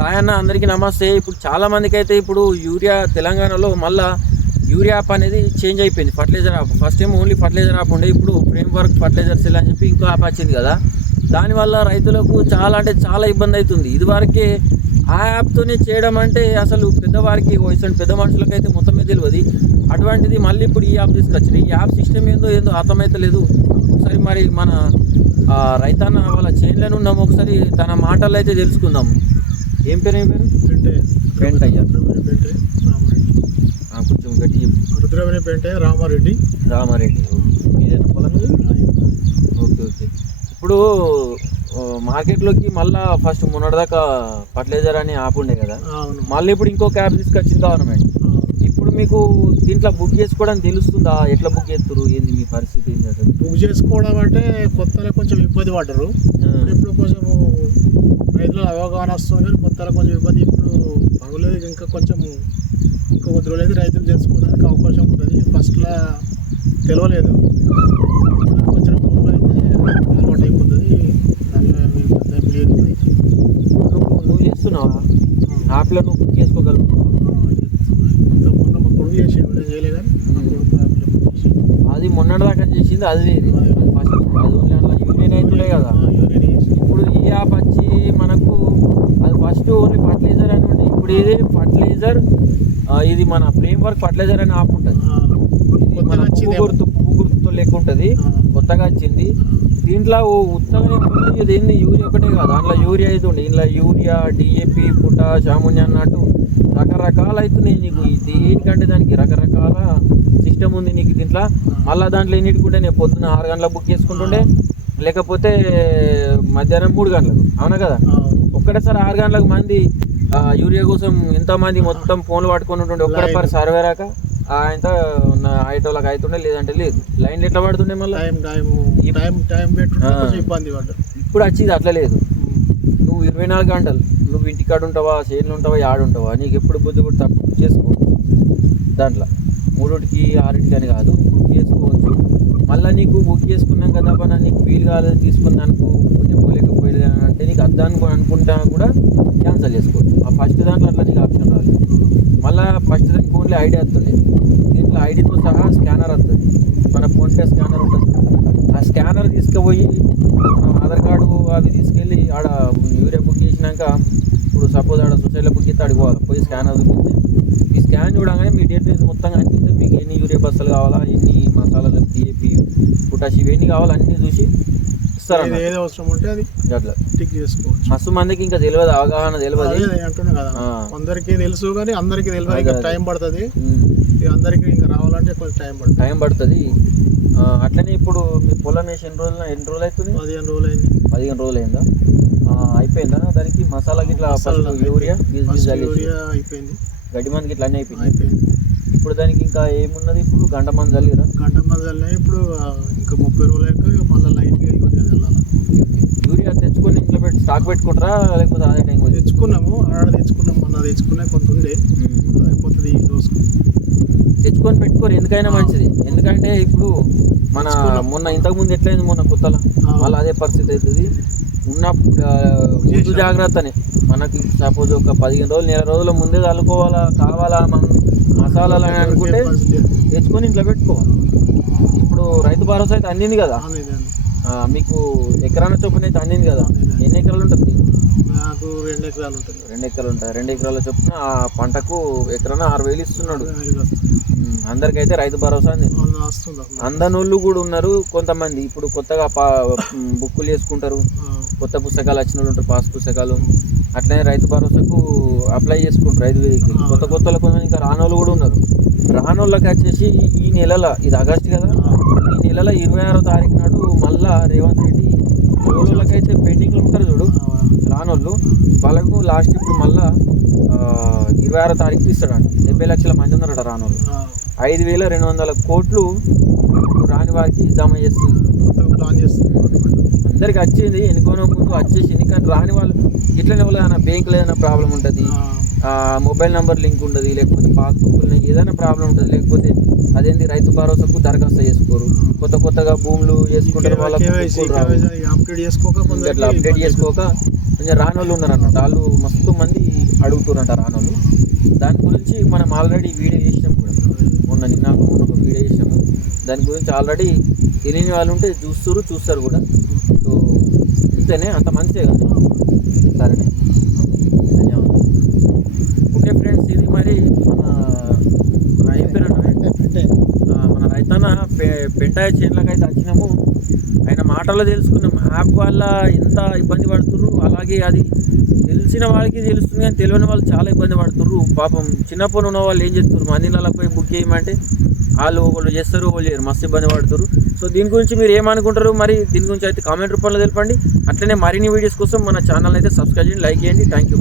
Hi అన్న, అందరికీ నమస్తే. ఇప్పుడు చాలా మందికి అయితే ఇప్పుడు యూరియా తెలంగాణలో మళ్ళీ యూరియా యాప్ అనేది చేంజ్ అయిపోయింది. Fertilizer app first time only fertilizer app ఉండే, ఇప్పుడు ఫ్రేమ్ వర్క్ ఫర్టిలైజర్ సెల్ అని చెప్పి ఇంకో యాప్ వచ్చింది కదా. దానివల్ల రైతులకు చాలా అంటే చాలా ఇబ్బంది అవుతుంది. ఇదివరకే ఆ యాప్తోనే చేయడం అంటే అసలు పెద్దవారికి వయసు పెద్ద మనుషులకైతే మొత్తమే తెలియదు. అటువంటిది మళ్ళీ ఇప్పుడు ఈ యాప్ తీసుకొచ్చింది. ఈ యాప్ సిస్టమ్ ఏందో అర్థమైతే లేదు. ఒకసారి మరి మన రైతన్న వాళ్ళ చేనులను ఉన్నాము, ఒకసారి తన మాటలు అయితే తెలుసుకుందాం. ఏం పేరు పెంటయ్య. కొంచెం గట్టి రుద్రవేణి పెంటయ్య రామారెడ్డి. ఇదేనా పొలం? ఓకే. ఇప్పుడు మార్కెట్లోకి మళ్ళీ ఫస్ట్ మొన్నటిదాకా ఫర్టిలైజర్ అని యాప్ ఉండే కదా, మళ్ళీ ఇప్పుడు ఇంకో యాప్ తీసుకొచ్చింది గవర్నమెంట్. ఇప్పుడు మీకు దీంట్లో బుక్ చేసుకోవడం తెలుస్తుందా? ఎట్లా బుక్ చేస్తారు, ఏంది మీ పరిస్థితి ఏంటి? అసలు బుక్ చేసుకోవడం అంటే కొత్తలో కొంచెం ఇబ్బంది పడ్డారు. ఇప్పుడు కొంచెం రైతుల అవగాహన వస్తుంది, కానీ కొత్తలో కొంచెం ఇబ్బంది. ఇప్పుడు పగలేదు, ఇంకా కొద్ది రోజులైతే రైతులు తెలుసుకోవడానికి అవకాశం ఉంటుంది. ఫస్ట్లో తెలియలేదు, కొంచెం రోజులు అయితే అలవాటు అయిపోతుంది. నువ్వు చేస్తున్నావా యాప్లో? నువ్వు బుక్ చేసుకోగలుగుతున్నావు? మొన్న మా కొడుకు చేసిండు, నేను చేయలే, కానీ మా కొడుకు అది మొన్నటిదాకా చేసింది, అది వేరే. ఫస్ట్ అది ఓన్లీ అట్లా యూరియన్ అవుతుండే కదా. ఇప్పుడు ఈ యాప్ వచ్చి మనకు అది ఫస్ట్ ఓన్లీ ఫర్టిలైజర్ అని ఉండే. ఇప్పుడు ఇది ఫర్టిలైజర్, ఇది మన ఫ్రేమ్ వర్క్ ఫర్టిలైజర్ అని యాప్ ఉంటుంది. మన పువ్వు గుర్తుతో లెక్క ఉంటుంది, కొత్తగా వచ్చింది. దీంట్లో ఉత్తగా ఇది ఏంది, యూరియా ఒకటే కాదు, దాంట్లో యూరియా అయితే ఉండే. ఇంట్లో యూరియా, డిఏపి, పొటాష్, అమోనియా అన్నట్టు రకరకాలు అవుతున్నాయి నీకు. దేనికంటే దానికి రకరకాల సిస్టమ్ ఉంది నీకు దీంట్లో. మళ్ళీ దాంట్లో ఎన్నిటికుంటే నేను పొద్దున్న 6 గంటలకు బుక్ చేసుకుంటుండే, లేకపోతే మధ్యాహ్నం 3 గంటలకు. అవునా కదా? ఒక్కటేసారి 6 గంటలకు మంది యూరియా కోసం ఎంతమంది మొత్తం ఫోన్లు పట్టుకొని ఉంటుండే. ఒక్కడే పరి సర్వే రాక ఆయనతో ఆయటోళ్ళకి అవుతుండే, లేదంటే లేదు. లైన్లు ఎట్లా పడుతుండే మళ్ళీ ఇబ్బంది పడ్డారు. ఇప్పుడు వచ్చేది అట్లా లేదు. నువ్వు 24 గంటలు నువ్వు ఇంటికాడ ఉంటావా, చేనులు ఉంటావా, ఆడుంటావా, నీకు ఎప్పుడు బుద్ధి కూడా తప్పు చేసుకో. దాంట్లో 3కి 6కి అని కాదు, బుక్ చేసుకోవచ్చు. మళ్ళీ నీకు బుక్ చేసుకున్నాం కదా పని, నీకు వీలు కాలేదు తీసుకున్నాను పోలేకపోయేది అంటే నీకు అద్దానికి అనుకుంటా కూడా క్యాన్సిల్ చేసుకోవచ్చు. ఆ ఫస్ట్ దాంట్లో అట్లా నీకు ఆప్షన్ రాలేదు. మళ్ళీ ఫస్ట్ దానికి ఓన్లీ ఐడి వస్తుంది. దీంట్లో ఐడితో సహా స్కానర్ వస్తుంది. మన ఫోన్పే స్కానర్ ఉంటుంది. ఆ స్కానర్ తీసుకుపోయి ఆధార్ కార్డు అవి తీసుకెళ్ళి ఆడ యూరియా బుక్ చేసినాక, ఇప్పుడు సపోజ్ ఆడ సొసైటీలో బుక్ చేస్తే అడిగిపోవాలి. పోయి స్కానర్ చూపిస్తే ఈ స్కాన్ చూడగానే మీ డీటెయిల్స్ మొత్తం అనిపిస్తే మీకు ఎన్ని యూరియా బస్సులు కావాలా, ఎన్ని మసాలాలు, డిఏపి, పొటాష్ ఇవన్నీ కావాలా అన్నీ చూసి ఇస్తారు. ఏది అవసరం ఉంటే అది అట్లా టిక్ చేసుకోవచ్చు. మస్తు మందికి ఇంకా తెలియదు, అవగాహన తెలియదు అంటున్నా కదా. అందరికీ తెలుసు కానీ అందరికీ తెలియదు, ఇంకా టైం పడుతుంది. అందరికీ ఇంకా రావాలంటే కొంచెం టైం పడుతుంది. అట్లనే ఇప్పుడు మీ పొలం వేసి ఎన్ని రోజులు అవుతుంది? 15 రోజులు అయింది. 15 రోజులు అయిందా? అయిపోయిందా దానికి మసాలా గిట్లా? యూరియా అయిపోయింది, గడ్డి మంది గిట్లా అన్నీ అయిపోయింది. ఇప్పుడు దానికి ఇంకా ఏమున్నది? ఇప్పుడు గంట మంది చల్లిరా? ఇప్పుడు ఇంకా 30 రోజులు అయ్యాక మళ్ళీ లైట్గా యూరియా చల్లాలి. యూరియా తెచ్చుకొని ఇంట్లో పెట్టి స్టాక్ పెట్టుకుంటారా, లేకపోతే అదే టైం తెచ్చుకున్నాము? మొన్న తెచ్చుకునే కొంత ఉండే, అయిపోతుంది ఈ రోజు. తెచ్చుకొని పెట్టుకోరు, ఎందుకైనా మంచిది. ఎందుకంటే ఇప్పుడు మన మొన్న ఇంతకుముందు ఎట్లయింది, మొన్న కొత్తలో మళ్ళీ అదే పరిస్థితి అవుతుంది. ఉన్న ముందు జాగ్రత్తనే మనకి సపోజ్ ఒక 15 రోజులు, నెల రోజుల ముందే చల్లుకోవాలా, కావాలా మనం మసాలాలు అని అనుకుంటే తెచ్చుకొని ఇంట్లో పెట్టుకోవాలి. ఇప్పుడు రైతు భరోసా అయితే అందింది కదా మీకు, ఎకరాల చొప్పున అయితే అందింది కదా. ఎన్ని ఎకరాలు ఉంటుంది? నాకు 2 ఎకరాలు ఉంటుంది. 2 ఎకరాలు ఉంటాయి. 2 ఎకరాల చొప్పున ఆ పంటకు ఎకరాన 6,000 ఇస్తున్నాడు. అందరికైతే రైతు భరోసా అందనోళ్ళు కూడా ఉన్నారు కొంతమంది. ఇప్పుడు కొత్తగా బుక్కులు చేసుకుంటారు, కొత్త పుస్తకాలు వచ్చిన వాళ్ళు ఉంటారు, పాస్ పుస్తకాలు. అట్లనే రైతు భరోసాకు అప్లై చేసుకుంటారు రైతు వేదికకి. కొత్తలో కొంచెం ఇంకా రానోళ్ళు కూడా ఉన్నారు. రానోళ్ళకి వచ్చేసి ఈ నెలలో, ఇది ఆగస్టు కదా, ఈ నెలలో 26వ తారీఖు నాడు మళ్ళా రేవంత్ రెడ్డి వాళ్ళకైతే పెండింగ్లు ఉంటారు చూడు రానోళ్ళు, వాళ్ళకు లాస్ట్ ఇప్పుడు మళ్ళా 26వ తారీఖు ఇస్తాడు. 70 లక్షల మంది ఉన్నారట రానోళ్ళు. 5,200 కోట్లు రాని వారికి జమ చేస్తుంది. అందరికి వచ్చింది, ఎన్నికోనో ముందు వచ్చేసింది. కానీ రాని వాళ్ళు ఇట్లనే ఏదైనా బ్యాంకులో ఏదైనా ప్రాబ్లం ఉంటుంది, మొబైల్ నెంబర్ లింక్ ఉండదు, లేకపోతే పాస్బుక్లు ఏదైనా ప్రాబ్లం ఉంటుంది, లేకపోతే అదేంటి రైతు భరోసాకు దరఖాస్తు చేసుకోరు, కొత్తగా భూములు చేసుకుంటారు, వాళ్ళకి అట్లా అప్డేట్ చేసుకోక కొంచెం రానోళ్ళు ఉన్నారు అన్నట్టు, వాళ్ళు మస్తు మంది అడుగుతున్నారంట రానోళ్ళు. దాని గురించి మనం ఆల్రెడీ వీడియో చేసినాం కూడా, నిన్న ఒక వీడియో చేసినాము. దాని గురించి ఆల్రెడీ తెలియని వాళ్ళు ఉంటే చూస్తారు కూడా. సో ఇంతేనే, అంత మంచిదే కదా. సరేనే, ధన్యవాదాలు. ఓకే ఫ్రెండ్స్, ఇది మరి ఏం పేరు మన రైతన్న పెంటాయ చేనులకు అయితే వచ్చినాము. ఆయన మాటల్లో తెలుసుకున్నాం యాప్ వల్ల ఎంత ఇబ్బంది పడుతుర్రు. అలాగే అది తెలిసిన వాళ్ళకి తెలుస్తుంది కానీ తెలియని వాళ్ళు చాలా ఇబ్బంది పడుతుర్రు. పాపం చిన్నప్పుడు ఉన్న వాళ్ళు ఏం చేస్తారు, మందిరాలకు పోయి బుక్ చేయమంటే వాళ్ళు చేస్తారు, వాళ్ళు చేయరు, మస్తు ఇబ్బంది పడుతుర్రు. సో దీని గురించి మీరు ఏమనుకుంటారు మరి, దీని గురించి అయితే కామెంట్ రూపంలో తెలపండి. అట్లనే మరిన్ని వీడియోస్ కోసం మన ఛానల్ అయితే సబ్స్క్రైబ్ చేయండి, లైక్ చేయండి. Thank you.